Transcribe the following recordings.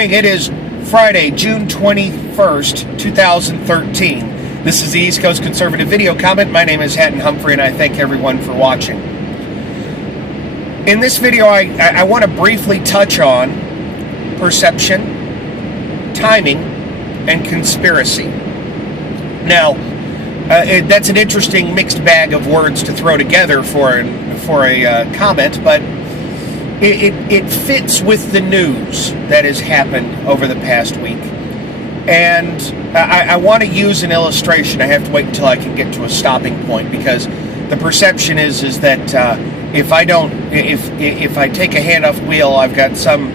It is Friday, June 21st, 2013. This is the East Coast Conservative Video Comment. My name is Hatton Humphrey, and I thank everyone for watching. In this video, I want to briefly touch on perception, timing, and conspiracy. Now, that's an interesting mixed bag of words to throw together for a comment, but it fits with the news that has happened over the past week. And I want to use an illustration. I have to wait until I can get to a stopping point, because the perception is that if I take a hand off the wheel, I've got some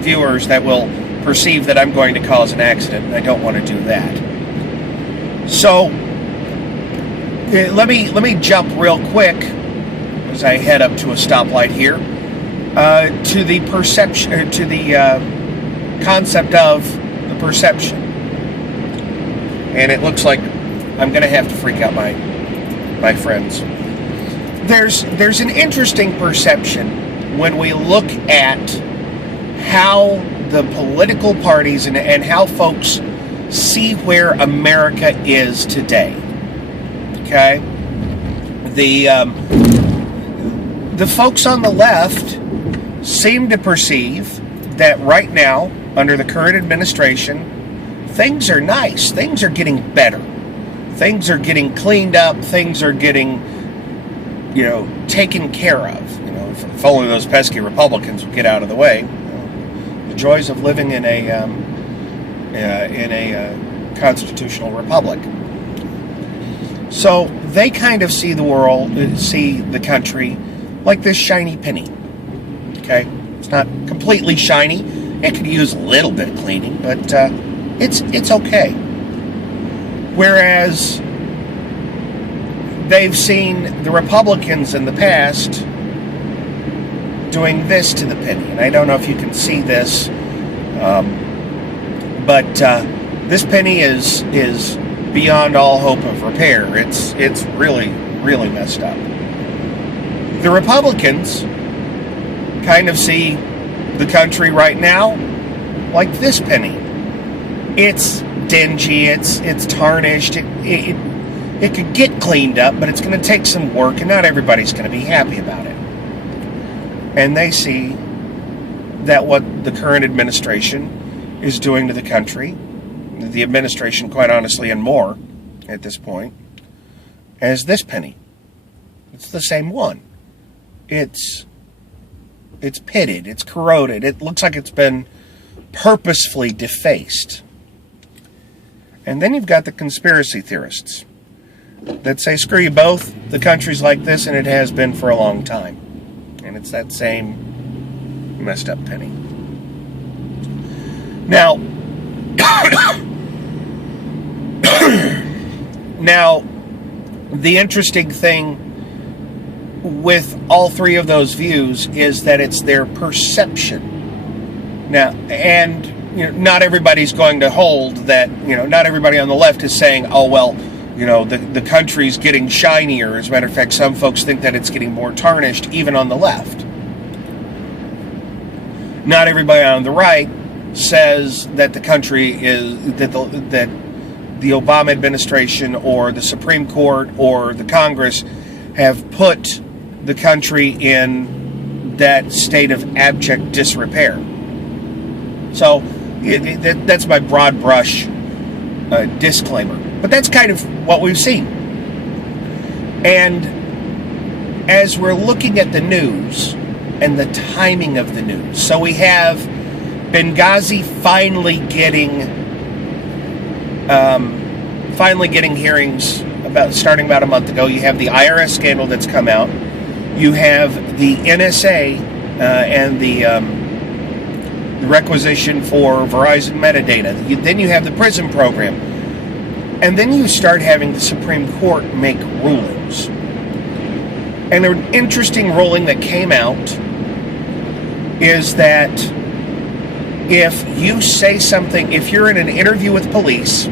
viewers that will perceive that I'm going to cause an accident, and I don't want to do that. So let me jump real quick as I head up to a stoplight here to the perception, to the concept of the perception. And it looks like I'm going to have to freak out my friends. There's an interesting perception when we look at how the political parties and how folks see where America is today. Okay? The folks on the left seem to perceive that right now, under the current administration, things are nice. Things are getting better. Things are getting cleaned up. Things are getting, taken care of. If only those pesky Republicans would get out of the way. The joys of living in a constitutional republic. So they kind of see the world, see the country like this shiny penny. Okay, it's not completely shiny. It could use a little bit of cleaning, but it's okay. Whereas they've seen the Republicans in the past doing this to the penny, and I don't know if you can see this, but this penny is beyond all hope of repair. It's really, really messed up. The Republicans kind of see the country right now like this penny. It's dingy, it's tarnished, it could get cleaned up, but it's going to take some work, and not everybody's going to be happy about it. And they see that what the current administration is doing to the country, the administration, quite honestly, and more at this point, as this penny. It's the same one. It's pitted, it's corroded, it looks like it's been purposefully defaced. And then you've got the conspiracy theorists that say, screw you both, the country's like this, and it has been for a long time. And it's that same messed up penny. Now, the interesting thing with all three of those views is that it's their perception. Now, and not everybody's going to hold that, not everybody on the left is saying, oh, well, the country's getting shinier. As a matter of fact, some folks think that it's getting more tarnished, even on the left. Not everybody on the right says that the country is, that the Obama administration or the Supreme Court or the Congress have put the country in that state of abject disrepair. So that's my broad brush disclaimer. But that's kind of what we've seen. And as we're looking at the news and the timing of the news, so we have Benghazi finally getting hearings starting about a month ago. You have the IRS scandal that's come out. You have the NSA and the requisition for Verizon metadata. Then you have the prison program. And then you start having the Supreme Court make rulings. And an interesting ruling that came out is that if you say something, if you're in an interview with police,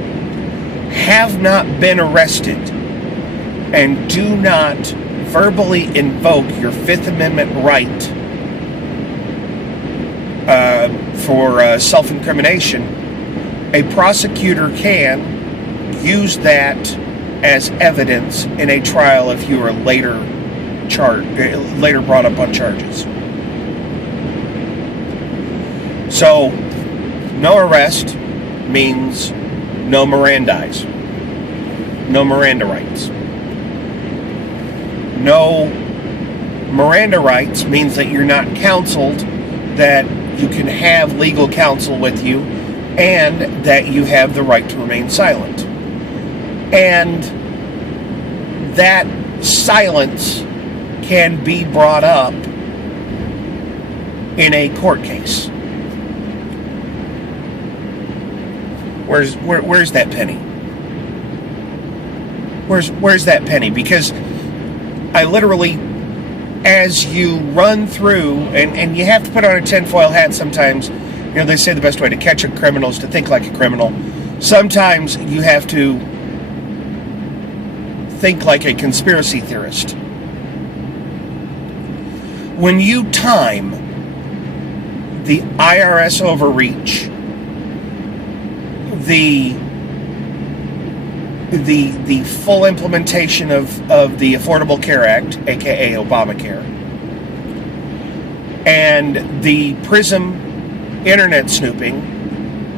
have not been arrested, and do not verbally invoke your Fifth Amendment right for self-incrimination, a prosecutor can use that as evidence in a trial if you are later brought up on charges. So, no arrest means no Mirandais, no Miranda rights. No Miranda rights means that you're not counseled, that you can have legal counsel with you, and that you have the right to remain silent. And that silence can be brought up in a court case. Where's that penny? Where's that penny? Because I literally, as you run through, and you have to put on a tinfoil hat sometimes. You know, they say the best way to catch a criminal is to think like a criminal. Sometimes you have to think like a conspiracy theorist. When you time the IRS overreach, the full implementation of the Affordable Care Act, aka Obamacare, and the PRISM internet snooping,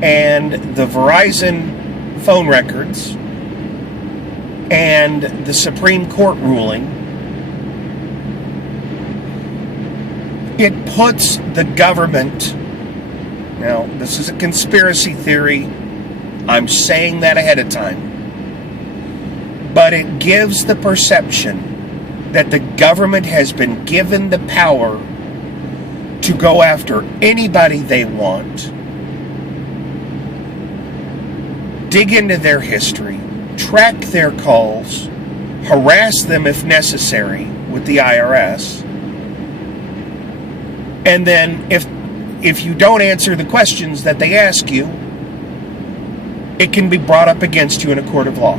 and the Verizon phone records, and the Supreme Court ruling, it puts the government, now this is a conspiracy theory, I'm saying that ahead of time, but it gives the perception that the government has been given the power to go after anybody they want, dig into their history, track their calls, harass them if necessary with the IRS, and then if you don't answer the questions that they ask you, it can be brought up against you in a court of law.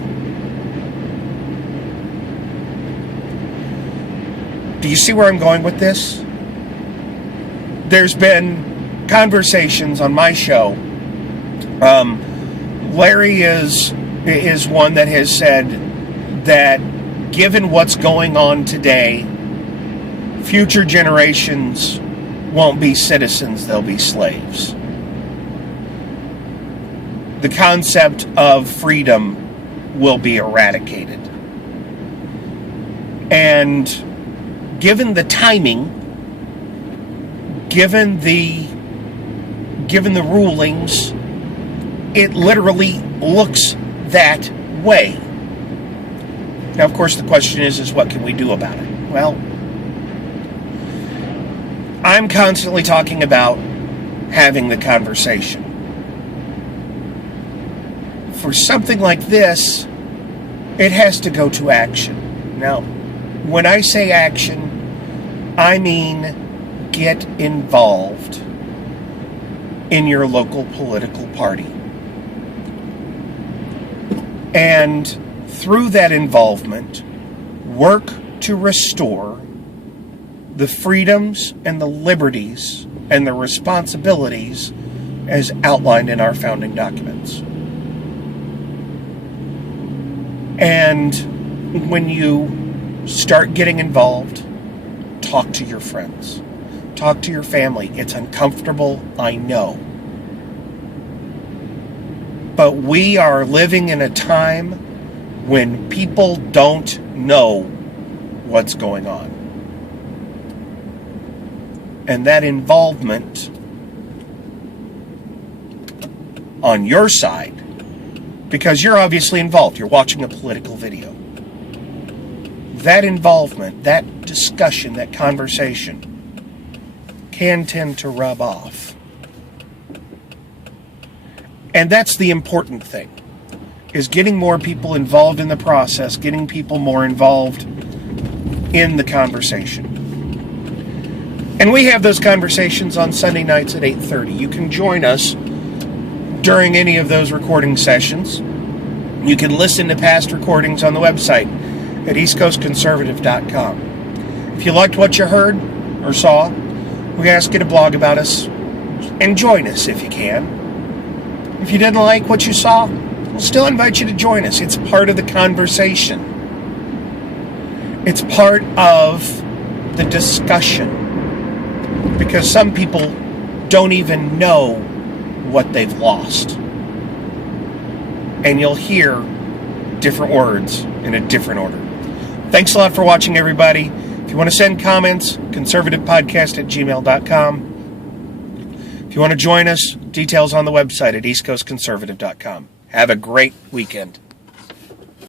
Do you see where I'm going with this? There's been conversations on my show. Larry is one that has said that given what's going on today, future generations won't be citizens, they'll be slaves. The concept of freedom will be eradicated. And given the timing, given the rulings, it literally looks that way. Now, of course, the question is what can we do about it? Well, I'm constantly talking about having the conversation. For something like this, it has to go to action. Now, when I say action, I mean get involved in your local political party. And through that involvement, work to restore the freedoms and the liberties and the responsibilities as outlined in our founding documents. And when you start getting involved, talk to your friends. Talk to your family. It's uncomfortable, I know. But we are living in a time when people don't know what's going on. And that involvement on your side, because you're obviously involved, you're watching a political video. That involvement, that discussion, that conversation can tend to rub off. And that's the important thing, is getting more people involved in the process, getting people more involved in the conversation. And we have those conversations on Sunday nights at 8:30. You can join us during any of those recording sessions. You can listen to past recordings on the website at eastcoastconservative.com. If you liked what you heard or saw, we ask you to blog about us, and join us if you can. If you didn't like what you saw, we'll still invite you to join us. It's part of the conversation. It's part of the discussion. Because some people don't even know what they've lost. And you'll hear different words in a different order. Thanks a lot for watching, everybody. If you want to send comments, conservativepodcast@gmail.com. If you want to join us, details on the website at eastcoastconservative.com. Have a great weekend.